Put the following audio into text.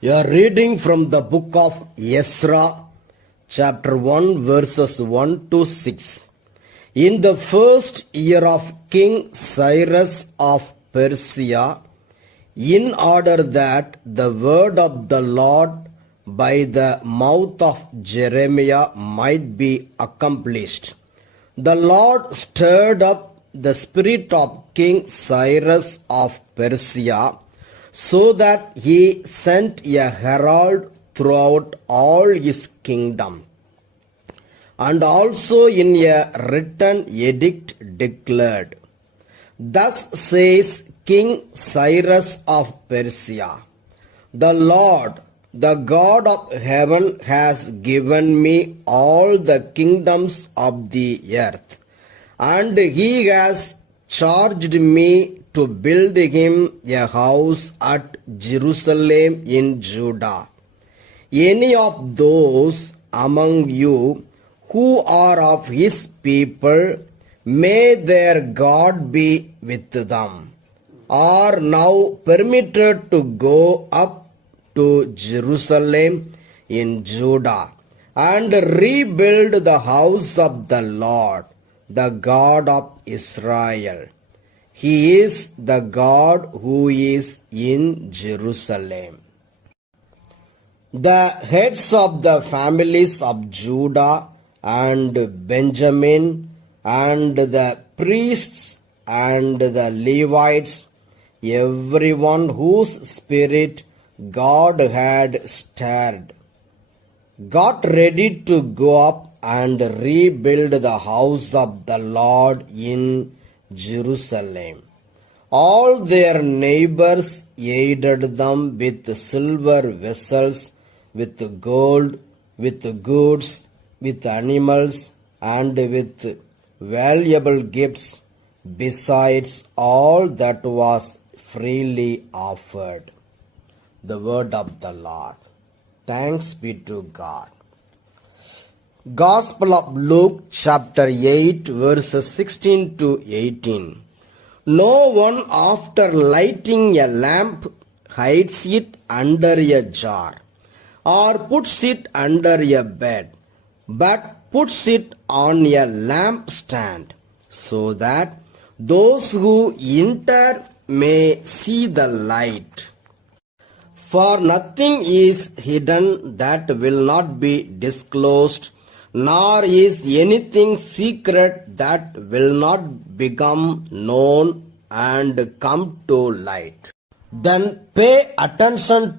A reading from the book of Ezra, chapter 1, verses 1 to 6. In the first year of King Cyrus of Persia, in order that the word of the Lord by the mouth of Jeremiah might be accomplished, the Lord stirred up the spirit of King Cyrus of Persia, so that he sent a herald throughout all his kingdom, and also in a written edict declared, Thus says King Cyrus of Persia, The Lord, the God of heaven, has given me all the kingdoms of the earth, and he has charged me to build him a house at Jerusalem in Judah. Any of those among you who are of his people, may their God be with them, are now permitted to go up to Jerusalem in Judah and rebuild the house of the Lord, the God of Israel. He is the God who is in Jerusalem. The heads of the families of Judah and Benjamin, and the priests and the Levites, everyone whose spirit God had stirred, got ready to go up and rebuild the house of the Lord in Jerusalem. All their neighbors aided them with silver vessels, with gold, with goods, with animals, and with valuable gifts, besides all that was freely offered. The word of the Lord. Thanks be to God. Gospel of Luke chapter 8 verses 16 to 18. No one after lighting a lamp hides it under a jar or puts it under a bed, but puts it on a lampstand, so that those who enter may see the light. For nothing is hidden that will not be disclosed, nor is anything secret that will not become known and come to light. Then pay attention